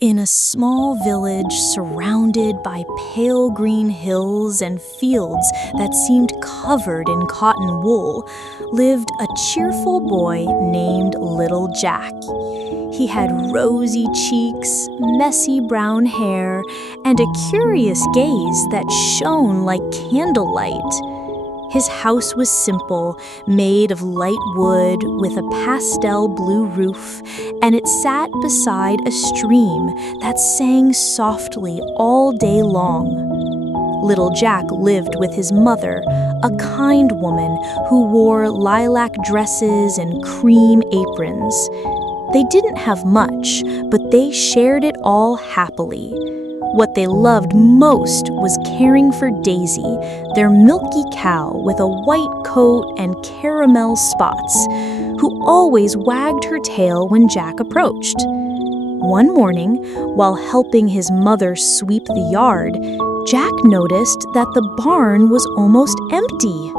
In a small village surrounded by pale green hills and fields that seemed covered in cotton wool, lived a cheerful boy named Little Jack. He had rosy cheeks, messy brown hair, and a curious gaze that shone like candlelight. His house was simple, made of light wood with a pastel blue roof, and it sat beside a stream that sang softly all day long. Little Jack lived with his mother, a kind woman who wore lilac dresses and cream aprons. They didn't have much, but they shared it all happily. What they loved most was caring for Daisy, their milky cow with a white coat and caramel spots, who always wagged her tail when Jack approached. One morning, while helping his mother sweep the yard, Jack noticed that the barn was almost empty.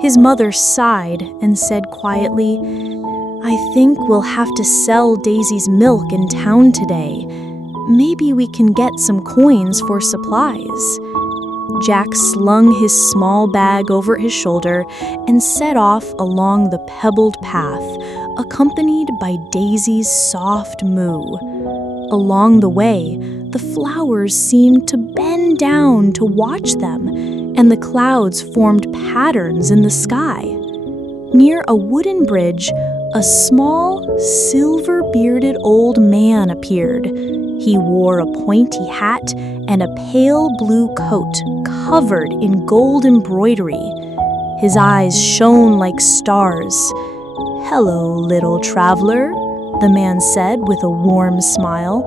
His mother sighed and said quietly, "I think we'll have to sell Daisy's milk in town today. Maybe we can get some coins for supplies." Jack slung his small bag over his shoulder and set off along the pebbled path, accompanied by Daisy's soft moo. Along the way, the flowers seemed to bend down to watch them, and the clouds formed patterns in the sky. Near a wooden bridge, a small, silver-bearded old man appeared. He wore a pointy hat and a pale blue coat covered in gold embroidery. His eyes shone like stars. "Hello, little traveler," the man said with a warm smile.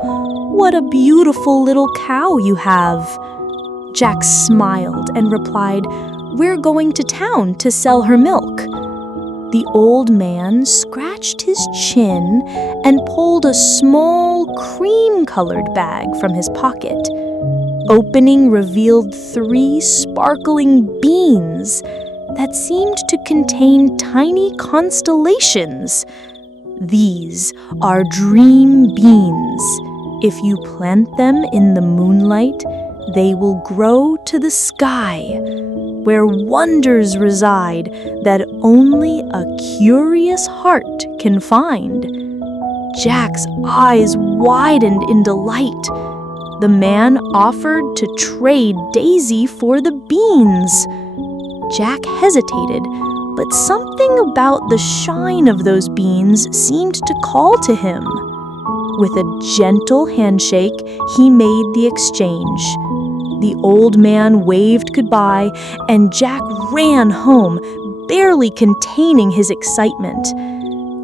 "What a beautiful little cow you have." Jack smiled and replied, "We're going to town to sell her milk." The old man scratched his chin and pulled a small cream-colored bag from his pocket. Opening revealed 3 sparkling beans that seemed to contain tiny constellations. "These are dream beans. If you plant them in the moonlight, they will grow to the sky, where wonders reside that only a curious heart can find." Jack's eyes widened in delight. The man offered to trade Daisy for the beans. Jack hesitated, but something about the shine of those beans seemed to call to him. With a gentle handshake, he made the exchange. The old man waved goodbye, and Jack ran home, barely containing his excitement.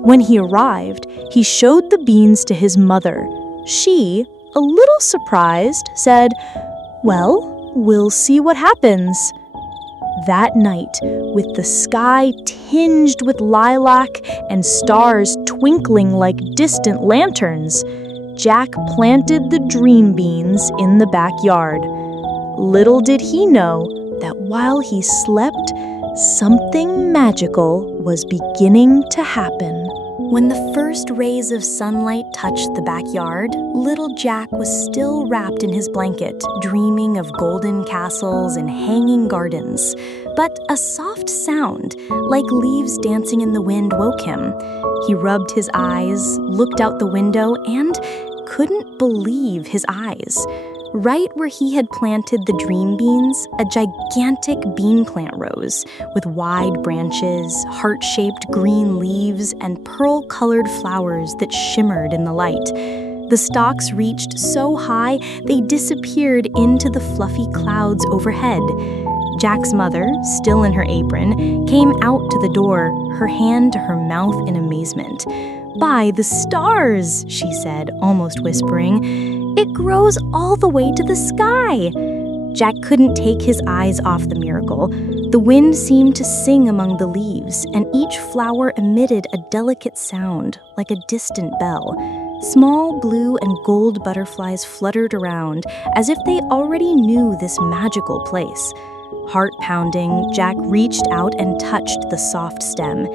When he arrived, he showed the beans to his mother. She, a little surprised, said, "Well, we'll see what happens." That night, with the sky tinged with lilac and stars twinkling like distant lanterns, Jack planted the dream beans in the backyard. Little did he know that while he slept, something magical was beginning to happen. When the first rays of sunlight touched the backyard, Little Jack was still wrapped in his blanket, dreaming of golden castles and hanging gardens. But a soft sound, like leaves dancing in the wind, woke him. He rubbed his eyes, looked out the window, and couldn't believe his eyes. Right where he had planted the dream beans, a gigantic bean plant rose, with wide branches, heart-shaped green leaves, and pearl-colored flowers that shimmered in the light. The stalks reached so high they disappeared into the fluffy clouds overhead. Jack's mother, still in her apron, came out to the door, her hand to her mouth in amazement. "By the stars," she said, almost whispering, "it grows all the way to the sky." Jack couldn't take his eyes off the miracle. The wind seemed to sing among the leaves, and each flower emitted a delicate sound, like a distant bell. Small blue and gold butterflies fluttered around, as if they already knew this magical place. Heart-pounding, Jack reached out and touched the soft stem.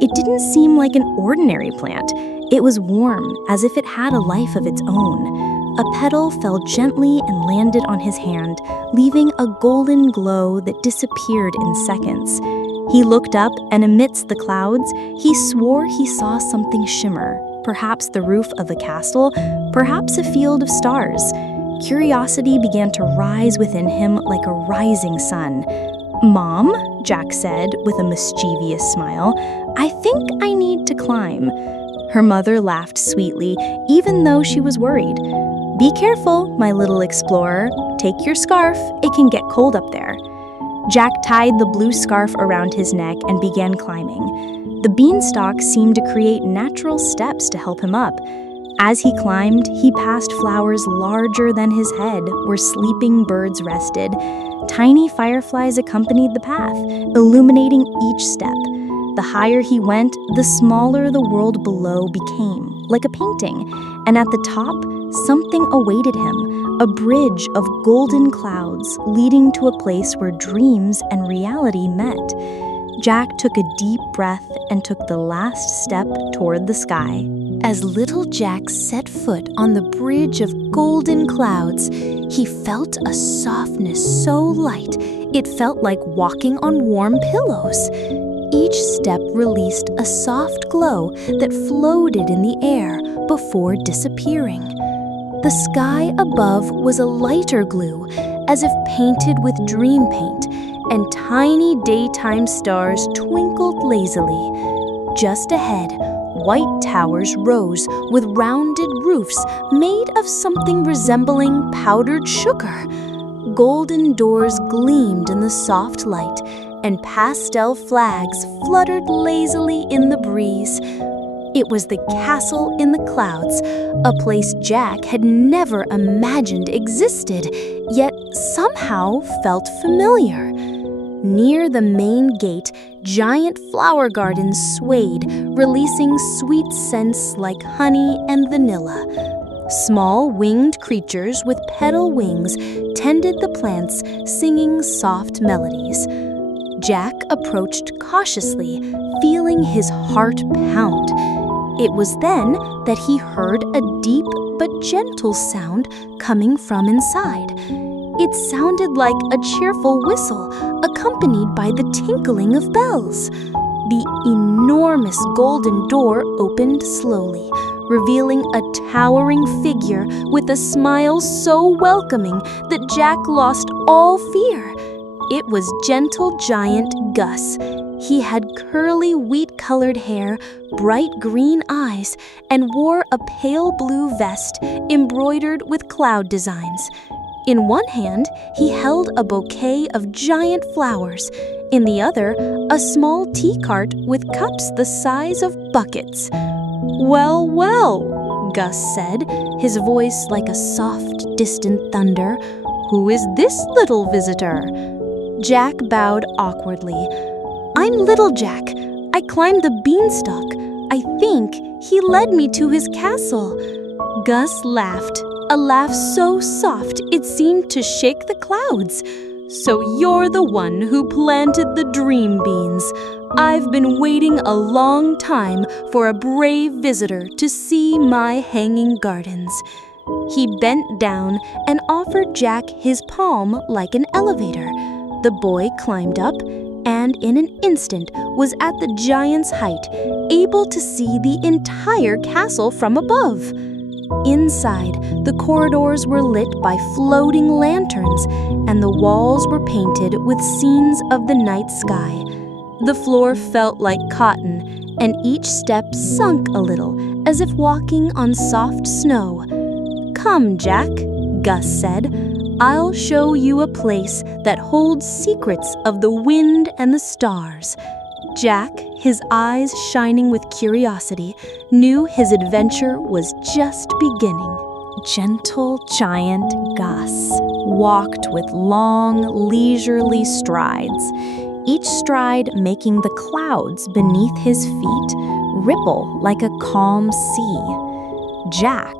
It didn't seem like an ordinary plant. It was warm, as if it had a life of its own. A petal fell gently and landed on his hand, leaving a golden glow that disappeared in seconds. He looked up, and amidst the clouds, he swore he saw something shimmer, perhaps the roof of a castle, perhaps a field of stars. Curiosity began to rise within him like a rising sun. "Mom," Jack said with a mischievous smile, "I think I need to climb." Her mother laughed sweetly, even though she was worried. "Be careful, my little explorer. Take your scarf, it can get cold up there." Jack tied the blue scarf around his neck and began climbing. The beanstalk seemed to create natural steps to help him up. As he climbed, he passed flowers larger than his head, where sleeping birds rested. Tiny fireflies accompanied the path, illuminating each step. The higher he went, the smaller the world below became, like a painting, and at the top, something awaited him, a bridge of golden clouds leading to a place where dreams and reality met. Jack took a deep breath and took the last step toward the sky. As little Jack set foot on the bridge of golden clouds, he felt a softness so light it felt like walking on warm pillows. Each step released a soft glow that floated in the air before disappearing. The sky above was a lighter blue, as if painted with dream paint, and tiny daytime stars twinkled lazily. Just ahead, white towers rose with rounded roofs made of something resembling powdered sugar. Golden doors gleamed in the soft light, and pastel flags fluttered lazily in the breeze. It was the castle in the clouds, a place Jack had never imagined existed, yet somehow felt familiar. Near the main gate, giant flower gardens swayed, releasing sweet scents like honey and vanilla. Small winged creatures with petal wings tended the plants, singing soft melodies. Jack approached cautiously, feeling his heart pound. It was then that he heard a deep but gentle sound coming from inside. It sounded like a cheerful whistle, accompanied by the tinkling of bells. The enormous golden door opened slowly, revealing a towering figure with a smile so welcoming that Jack lost all fear. It was gentle giant Gus. He had curly wheat-colored hair, bright green eyes, and wore a pale blue vest embroidered with cloud designs. In one hand, he held a bouquet of giant flowers. In the other, a small tea cart with cups the size of buckets. "Well, well," Gus said, his voice like a soft, distant thunder. "Who is this little visitor?" Jack bowed awkwardly. "I'm Little Jack. I climbed the beanstalk. I think he led me to his castle." Gus laughed, a laugh so soft it seemed to shake the clouds. "So you're the one who planted the dream beans. I've been waiting a long time for a brave visitor to see my hanging gardens." He bent down and offered Jack his palm like an elevator. The boy climbed up and in an instant was at the giant's height, able to see the entire castle from above. Inside, the corridors were lit by floating lanterns, and the walls were painted with scenes of the night sky. The floor felt like cotton, and each step sunk a little, as if walking on soft snow. "Come, Jack," Gus said. "I'll show you a place that holds secrets of the wind and the stars." Jack, his eyes shining with curiosity, knew his adventure was just beginning. Gentle giant Gus walked with long, leisurely strides, each stride making the clouds beneath his feet ripple like a calm sea. Jack,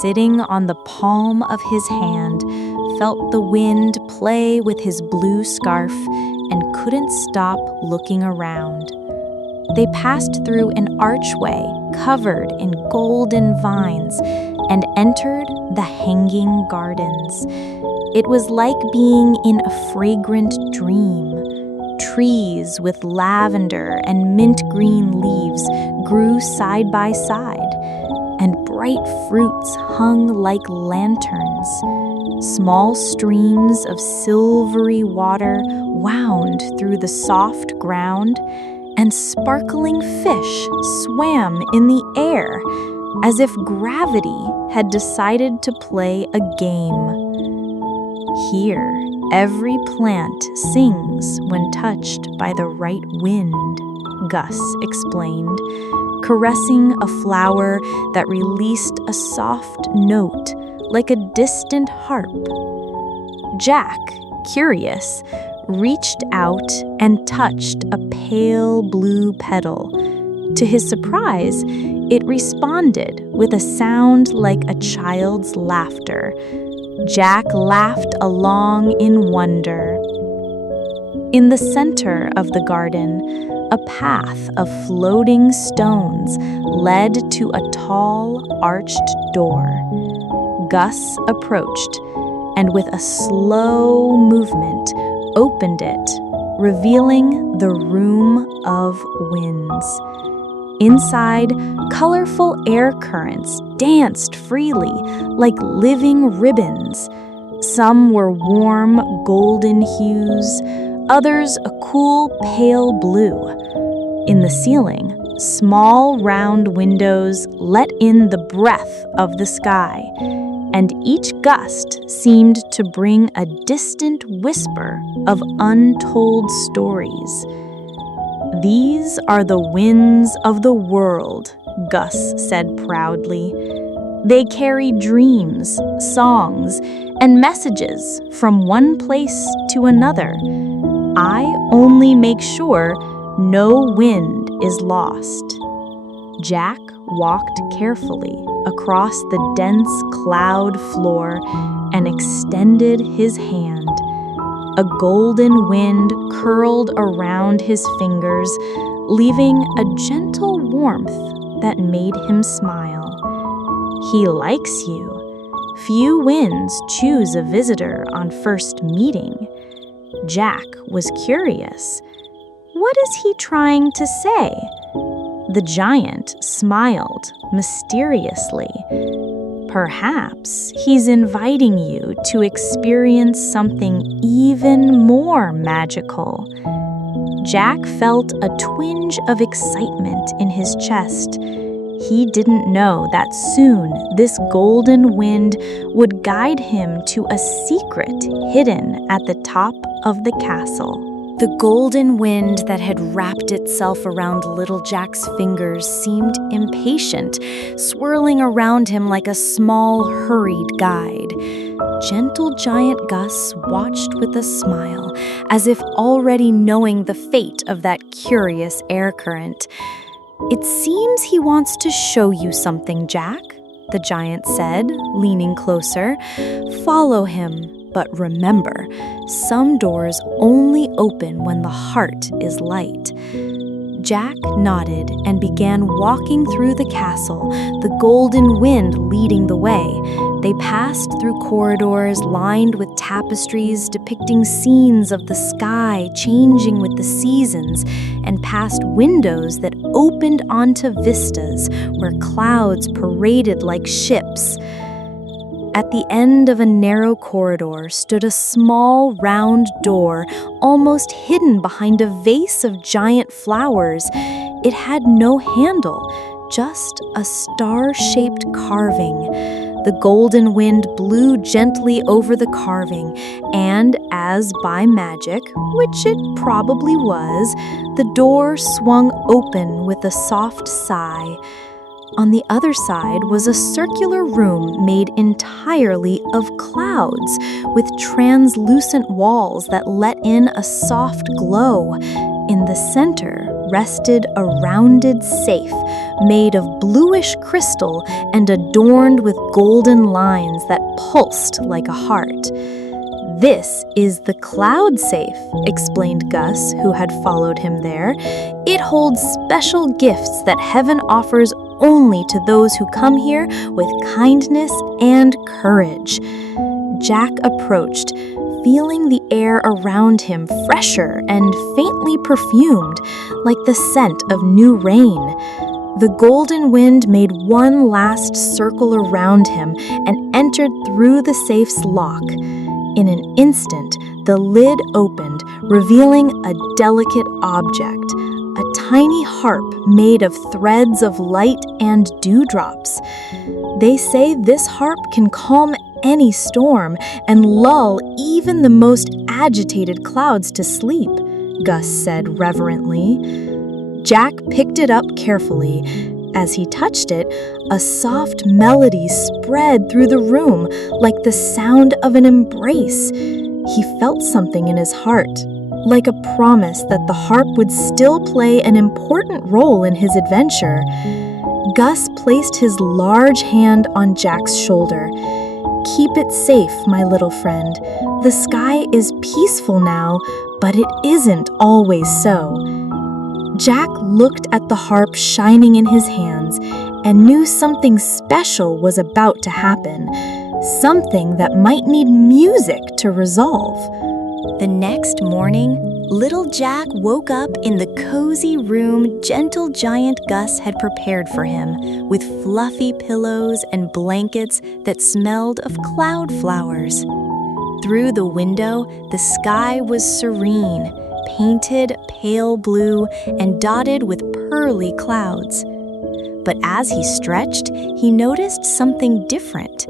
sitting on the palm of his hand, felt the wind play with his blue scarf and couldn't stop looking around. They passed through an archway covered in golden vines, and entered the Hanging Gardens. It was like being in a fragrant dream. Trees with lavender and mint green leaves grew side by side, and bright fruits hung like lanterns. Small streams of silvery water wound through the soft ground, and sparkling fish swam in the air, as if gravity had decided to play a game. Here, every plant sings when touched by the right wind, Gus explained, caressing a flower that released a soft note like a distant harp. Jack, curious, reached out and touched a pale blue petal. To his surprise, it responded with a sound like a child's laughter. Jack laughed along in wonder. In the center of the garden, a path of floating stones led to a tall, arched door. Gus approached, and with a slow movement, opened it, revealing the Room of Winds. Inside, colorful air currents danced freely, like living ribbons. Some were warm golden hues, others a cool pale blue. In the ceiling, small round windows let in the breath of the sky, and each gust seemed to bring a distant whisper of untold stories. "These are the winds of the world," Gus said proudly. "They carry dreams, songs, and messages from one place to another. I only make sure no wind is lost." Jack walked carefully across the dense cloud floor and extended his hand. A golden wind curled around his fingers, leaving a gentle warmth that made him smile. "He likes you. Few winds choose a visitor on first meeting." Jack was curious. What is he trying to say? The giant smiled mysteriously. Perhaps he's inviting you to experience something even more magical. Jack felt a twinge of excitement in his chest. He didn't know that soon this golden wind would guide him to a secret hidden at the top of the castle. The golden wind that had wrapped itself around little Jack's fingers seemed impatient, swirling around him like a small, hurried guide. Gentle Giant Gus watched with a smile, as if already knowing the fate of that curious air current. "It seems he wants to show you something, Jack," the giant said, leaning closer. "Follow him. But remember, some doors only open when the heart is light." Jack nodded and began walking through the castle, the golden wind leading the way. They passed through corridors lined with tapestries depicting scenes of the sky changing with the seasons, and past windows that opened onto vistas where clouds paraded like ships. At the end of a narrow corridor stood a small round door, almost hidden behind a vase of giant flowers. It had no handle, just a star-shaped carving. The golden wind blew gently over the carving, and as by magic, which it probably was, the door swung open with a soft sigh. On the other side was a circular room made entirely of clouds, with translucent walls that let in a soft glow. In the center rested a rounded safe made of bluish crystal and adorned with golden lines that pulsed like a heart. "This is the Cloud Safe," explained Gus, who had followed him there. "It holds special gifts that heaven offers only to those who come here with kindness and courage. Jack approached, feeling the air around him fresher and faintly perfumed, like the scent of new rain. The golden wind made one last circle around him and entered through the safe's lock. In an instant, the lid opened, revealing a delicate object, a tiny harp made of threads of light and dewdrops. They say this harp can calm any storm and lull even the most agitated clouds to sleep, Gus said reverently. Jack picked it up carefully. As he touched it, a soft melody spread through the room like the sound of an embrace. He felt something in his heart, like a promise that the harp would still play an important role in his adventure. Gus placed his large hand on Jack's shoulder. "Keep it safe, my little friend. The sky is peaceful now, but it isn't always so." Jack looked at the harp shining in his hands and knew something special was about to happen, something that might need music to resolve. The next morning, little Jack woke up in the cozy room gentle giant Gus had prepared for him, with fluffy pillows and blankets that smelled of cloud flowers. Through the window, the sky was serene, painted pale blue and dotted with pearly clouds. But as he stretched, he noticed something different.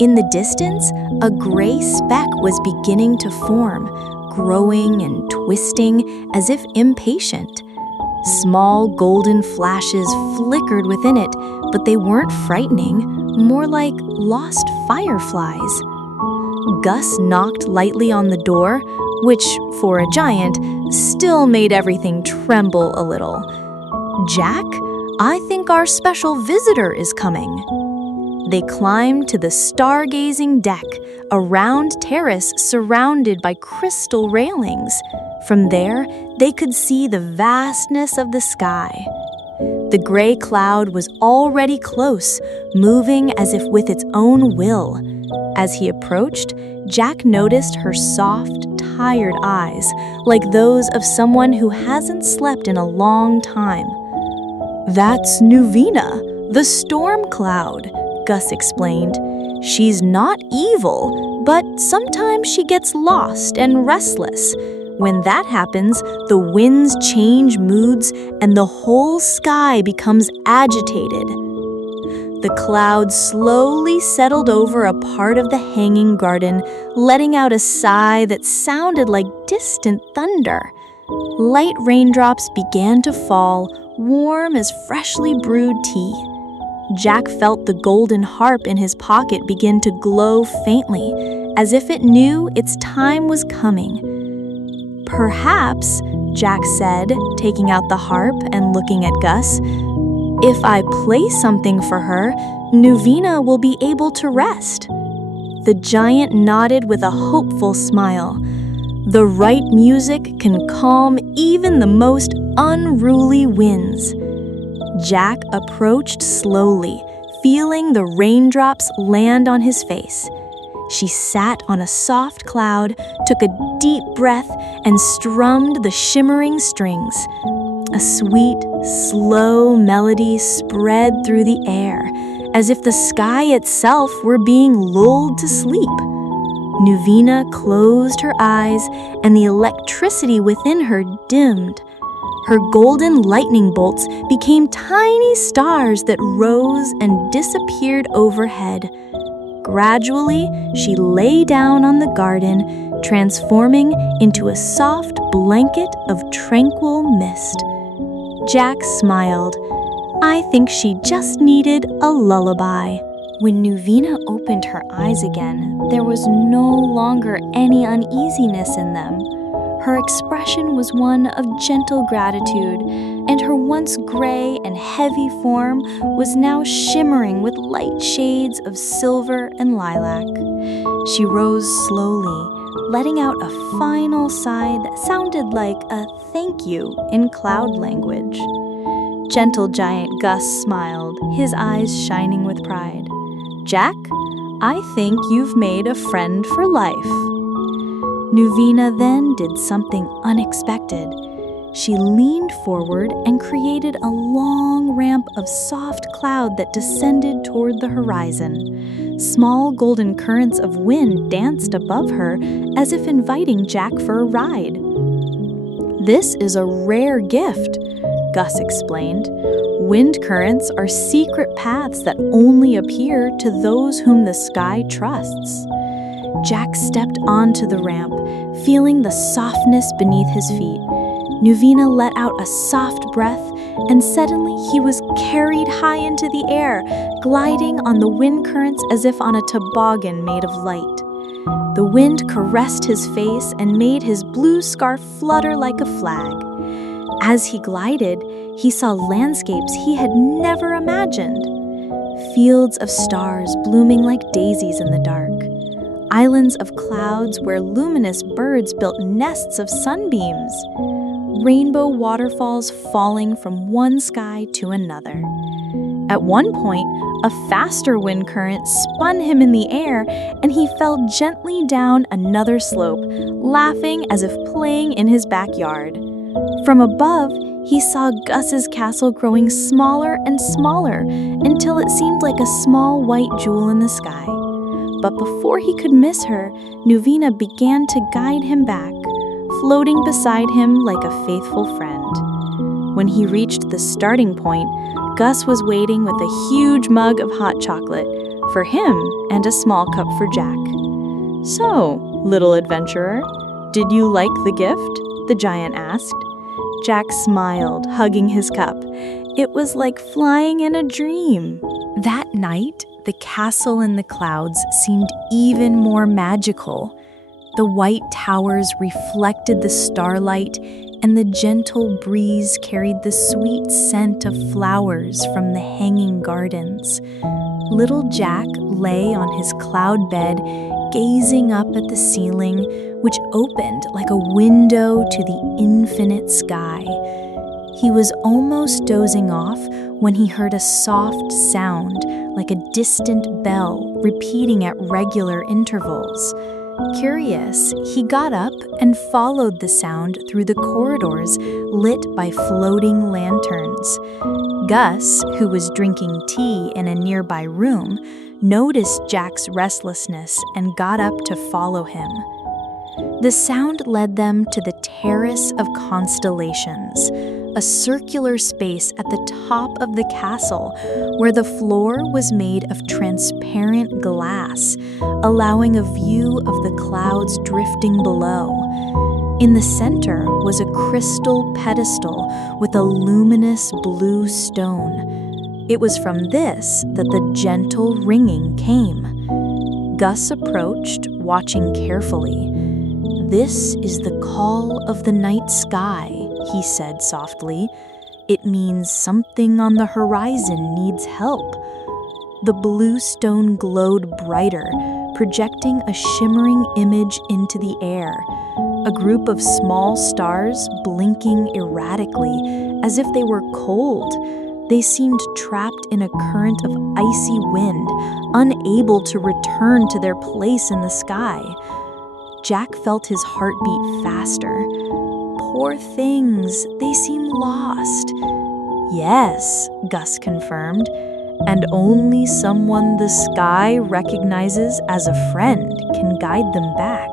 In the distance, a gray speck was beginning to form, growing and twisting as if impatient. Small golden flashes flickered within it, but they weren't frightening, more like lost fireflies. Gus knocked lightly on the door, which, for a giant, still made everything tremble a little. "Jack, I think our special visitor is coming." They climbed to the stargazing deck, a round terrace surrounded by crystal railings. From there, they could see the vastness of the sky. The gray cloud was already close, moving as if with its own will. As he approached, Jack noticed her soft, tired eyes, like those of someone who hasn't slept in a long time. "That's Nuvina, the storm cloud," Gus explained. "She's not evil, but sometimes she gets lost and restless. When that happens, the winds change moods and the whole sky becomes agitated." The clouds slowly settled over a part of the hanging garden, letting out a sigh that sounded like distant thunder. Light raindrops began to fall, warm as freshly brewed tea. Jack felt the golden harp in his pocket begin to glow faintly, as if it knew its time was coming. "Perhaps," Jack said, taking out the harp and looking at Gus, "if I play something for her, Nuvina will be able to rest." The giant nodded with a hopeful smile. "The right music can calm even the most unruly winds." Jack approached slowly, feeling the raindrops land on his face. She sat on a soft cloud, took a deep breath, and strummed the shimmering strings. A sweet, slow melody spread through the air, as if the sky itself were being lulled to sleep. Nuvina closed her eyes, and the electricity within her dimmed. Her golden lightning bolts became tiny stars that rose and disappeared overhead. Gradually, she lay down on the garden, transforming into a soft blanket of tranquil mist. Jack smiled. I think she just needed a lullaby. When Nuvina opened her eyes again, there was no longer any uneasiness in them. Her expression was one of gentle gratitude, and her once gray and heavy form was now shimmering with light shades of silver and lilac. She rose slowly, letting out a final sigh that sounded like a thank you in cloud language. Gentle Giant Gus smiled, his eyes shining with pride. "Jack, I think you've made a friend for life." Nuvina then did something unexpected. She leaned forward and created a long ramp of soft cloud that descended toward the horizon. Small golden currents of wind danced above her as if inviting Jack for a ride. "This is a rare gift," Gus explained. "Wind currents are secret paths that only appear to those whom the sky trusts." Jack stepped onto the ramp, feeling the softness beneath his feet. Nuvina let out a soft breath, and suddenly he was carried high into the air, gliding on the wind currents as if on a toboggan made of light. The wind caressed his face and made his blue scarf flutter like a flag. As he glided, he saw landscapes he had never imagined. Fields of stars blooming like daisies in the dark. Islands of clouds where luminous birds built nests of sunbeams. Rainbow waterfalls falling from one sky to another. At one point, a faster wind current spun him in the air, and he fell gently down another slope, laughing as if playing in his backyard. From above, he saw Gus's castle growing smaller and smaller until it seemed like a small white jewel in the sky. But before he could miss her, Nuvina began to guide him back, floating beside him like a faithful friend. When he reached the starting point, Gus was waiting with a huge mug of hot chocolate for him and a small cup for Jack. "So, little adventurer, did you like the gift?" the giant asked. Jack smiled, hugging his cup. It was like flying in a dream. That night, the castle in the clouds seemed even more magical. The white towers reflected the starlight, and the gentle breeze carried the sweet scent of flowers from the hanging gardens. Little Jack lay on his cloud bed, gazing up at the ceiling, which opened like a window to the infinite sky. He was almost dozing off when he heard a soft sound, like a distant bell, repeating at regular intervals. Curious, he got up and followed the sound through the corridors lit by floating lanterns. Gus, who was drinking tea in a nearby room, noticed Jack's restlessness and got up to follow him. The sound led them to the Terrace of Constellations, a circular space at the top of the castle where the floor was made of transparent glass, allowing a view of the clouds drifting below. In the center was a crystal pedestal with a luminous blue stone. It was from this that the gentle ringing came. Gus approached, watching carefully. "This is the call of the night sky," he said softly. "It means something on the horizon needs help." The blue stone glowed brighter, projecting a shimmering image into the air. A group of small stars blinking erratically, as if they were cold. They seemed trapped in a current of icy wind, unable to return to their place in the sky. Jack felt his heart beat faster. Poor things, they seem lost. "Yes," Gus confirmed, "and only someone the sky recognizes as a friend can guide them back."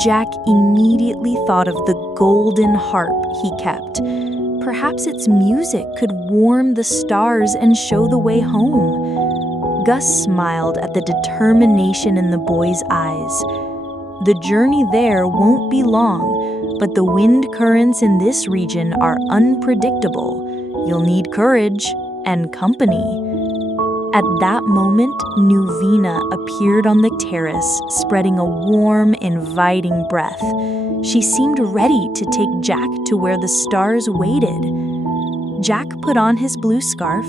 Jack immediately thought of the golden harp he kept. Perhaps its music could warm the stars and show the way home. Gus smiled at the determination in the boy's eyes. "The journey there won't be long, but the wind currents in this region are unpredictable. You'll need courage and company." At that moment, Nuvina appeared on the terrace, spreading a warm, inviting breath. She seemed ready to take Jack to where the stars waited. Jack put on his blue scarf,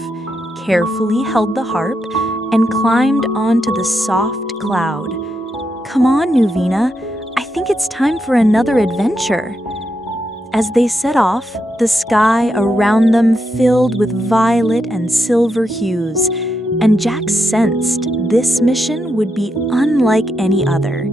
carefully held the harp, and climbed onto the soft cloud. "Come on, Nuvina. I think it's time for another adventure." As they set off, the sky around them filled with violet and silver hues, and Jack sensed this mission would be unlike any other.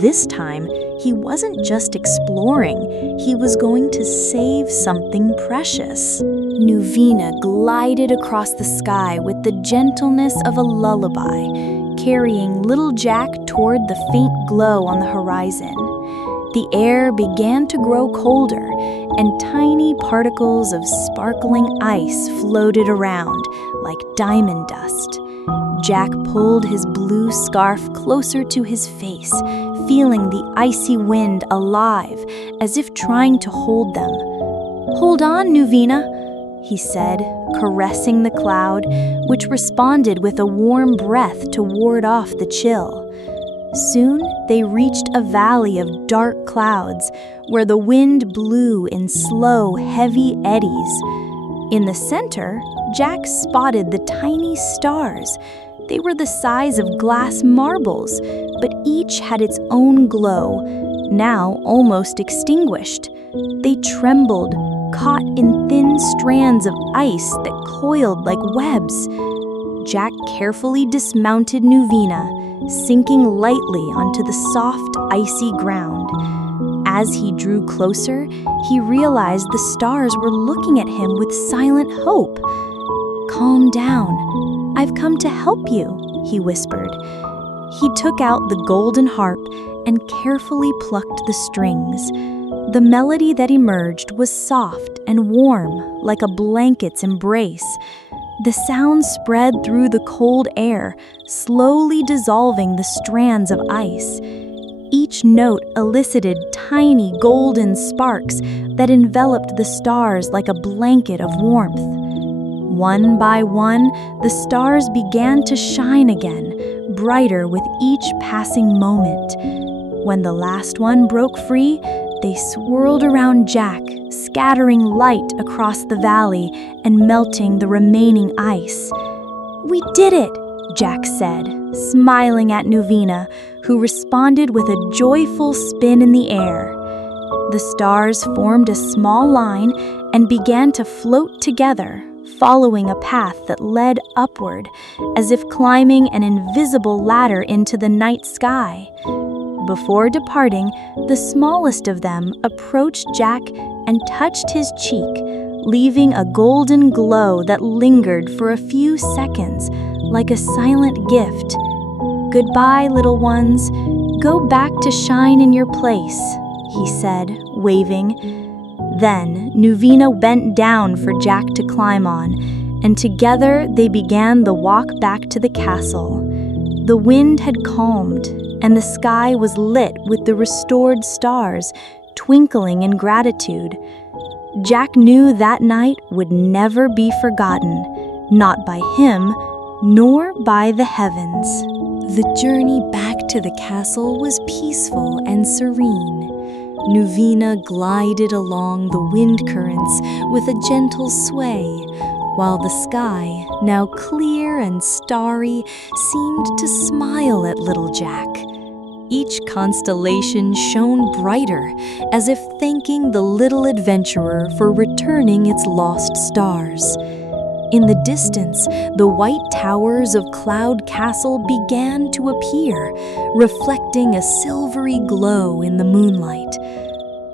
This time, he wasn't just exploring, he was going to save something precious. Nuvina glided across the sky with the gentleness of a lullaby, carrying little Jack toward the faint glow on the horizon. The air began to grow colder, and tiny particles of sparkling ice floated around like diamond dust. Jack pulled his blue scarf closer to his face, feeling the icy wind alive, as if trying to hold them. "Hold on, Nuvina," he said, caressing the cloud, which responded with a warm breath to ward off the chill. Soon they reached a valley of dark clouds, where the wind blew in slow, heavy eddies. In the center, Jack spotted the tiny stars. They were the size of glass marbles, but each had its own glow, now almost extinguished. They trembled, caught in thin strands of ice that coiled like webs. Jack carefully dismounted Nuvina, sinking lightly onto the soft, icy ground. As he drew closer, he realized the stars were looking at him with silent hope. "Calm down. I've come to help you," he whispered. He took out the golden harp and carefully plucked the strings. The melody that emerged was soft and warm, like a blanket's embrace. The sound spread through the cold air, slowly dissolving the strands of ice. Each note elicited tiny golden sparks that enveloped the stars like a blanket of warmth. One by one, the stars began to shine again, brighter with each passing moment. When the last one broke free, they swirled around Jack, scattering light across the valley and melting the remaining ice. "We did it," Jack said, smiling at Nuvina, who responded with a joyful spin in the air. The stars formed a small line and began to float together, following a path that led upward, as if climbing an invisible ladder into the night sky. Before departing, the smallest of them approached Jack and touched his cheek, leaving a golden glow that lingered for a few seconds, like a silent gift. "Goodbye, little ones. Go back to shine in your place," he said, waving. Then Nuvina bent down for Jack to climb on, and together they began the walk back to the castle. The wind had calmed, and the sky was lit with the restored stars, twinkling in gratitude. Jack knew that night would never be forgotten, not by him, nor by the heavens. The journey back to the castle was peaceful and serene. Nuvina glided along the wind currents with a gentle sway, while the sky, now clear and starry, seemed to smile at little Jack. Each constellation shone brighter, as if thanking the little adventurer for returning its lost stars. In the distance, the white towers of Cloud Castle began to appear, reflecting a silvery glow in the moonlight.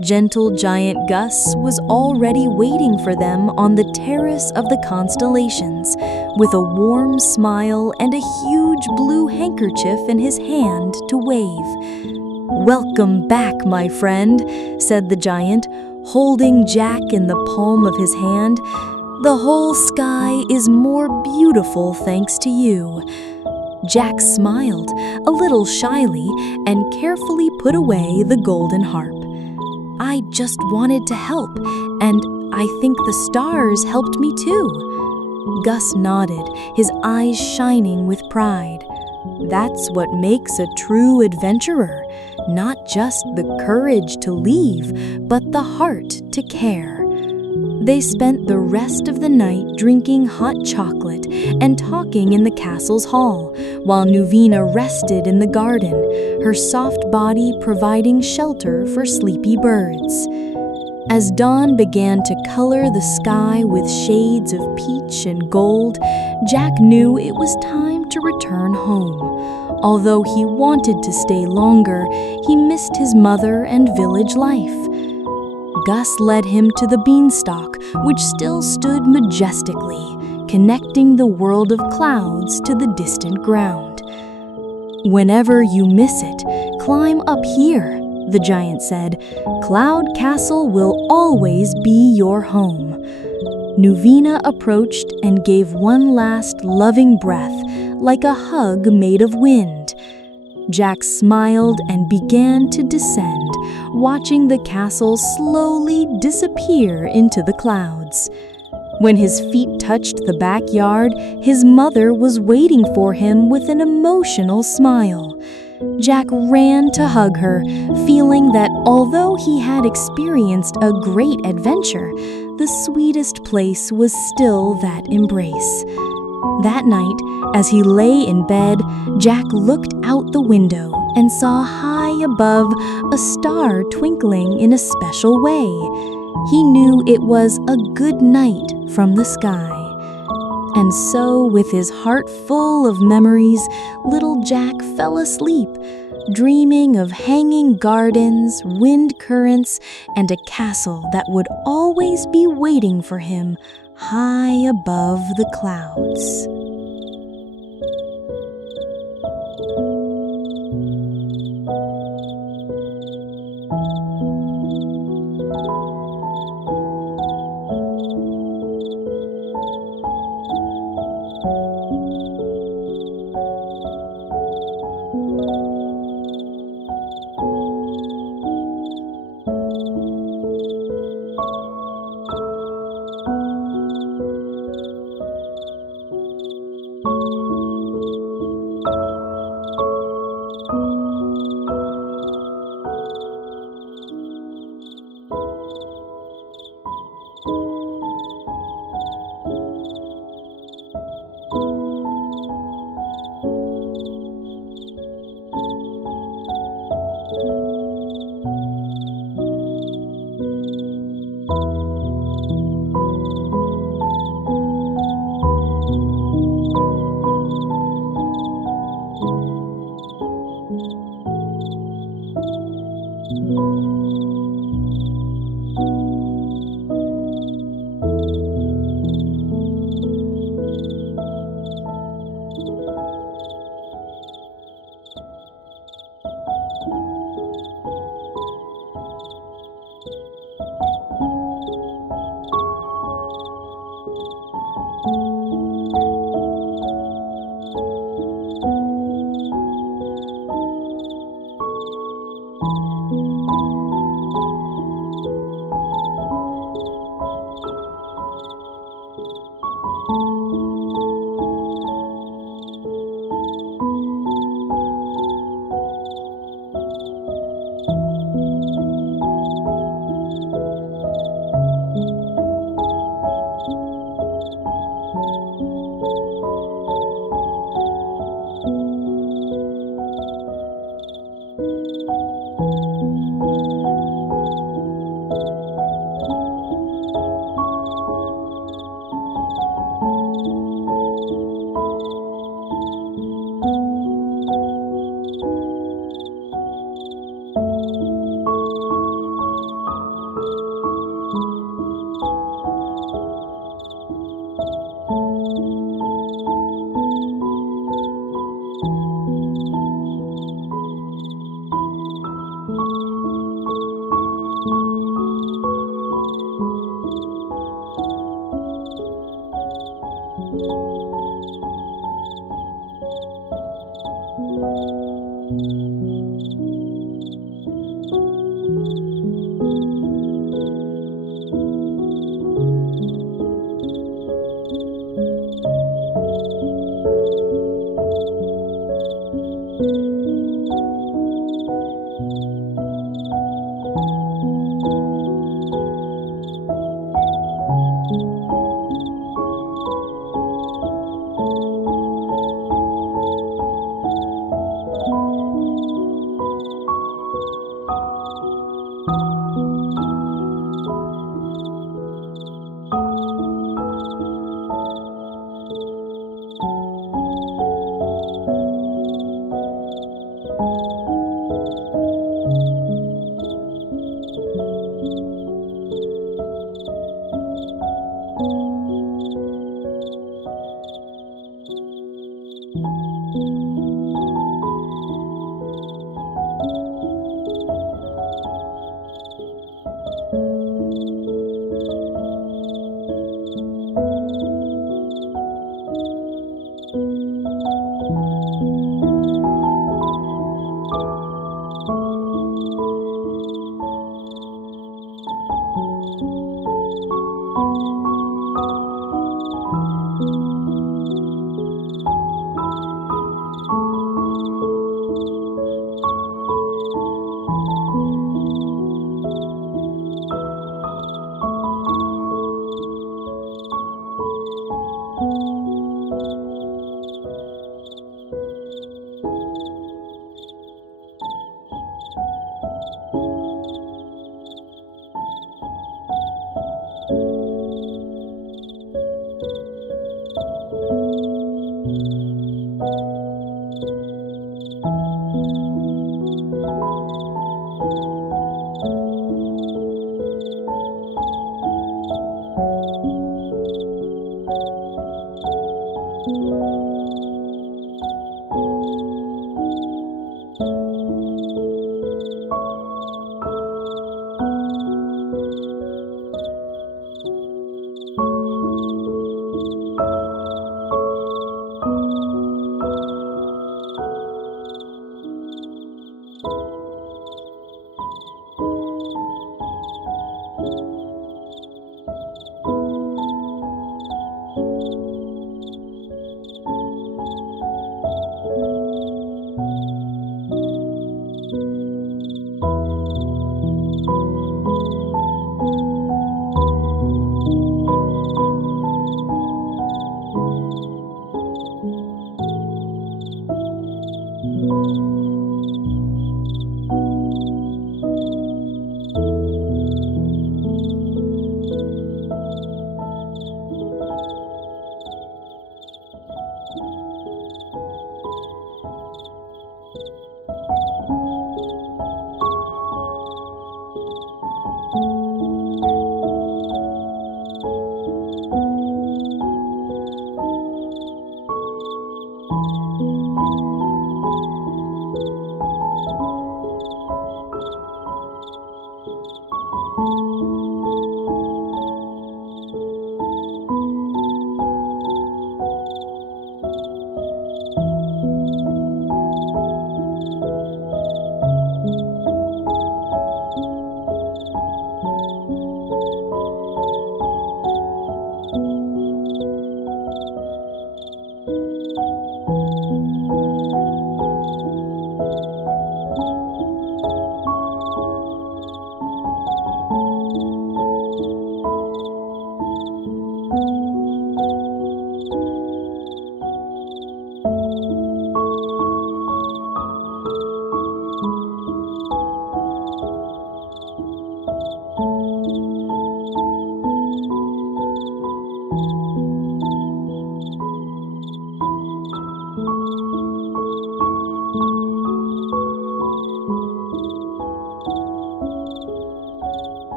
Gentle Giant Gus was already waiting for them on the terrace of the constellations, with a warm smile and a huge blue handkerchief in his hand to wave. "Welcome back, my friend," said the giant, holding Jack in the palm of his hand. "The whole sky is more beautiful thanks to you." Jack smiled, a little shyly, and carefully put away the golden harp. "I just wanted to help, and I think the stars helped me too." Gus nodded, his eyes shining with pride. "That's what makes a true adventurer, not just the courage to leave, but the heart to care." They spent the rest of the night drinking hot chocolate and talking in the castle's hall, while Nuvina rested in the garden, her soft body providing shelter for sleepy birds. As dawn began to color the sky with shades of peach and gold, Jack knew it was time to return home. Although he wanted to stay longer, he missed his mother and village life. Gus led him to the beanstalk, which still stood majestically, connecting the world of clouds to the distant ground. "Whenever you miss it, climb up here," the giant said. "Cloud Castle will always be your home." Nuvina approached and gave one last loving breath, like a hug made of wind. Jack smiled and began to descend, watching the castle slowly disappear into the clouds. When his feet touched the backyard, his mother was waiting for him with an emotional smile. Jack ran to hug her, feeling that although he had experienced a great adventure, the sweetest place was still that embrace. That night, as he lay in bed, Jack looked out the window and saw high above a star twinkling in a special way. He knew it was a good night from the sky. And so, with his heart full of memories, little Jack fell asleep, dreaming of hanging gardens, wind currents, and a castle that would always be waiting for him high above the clouds.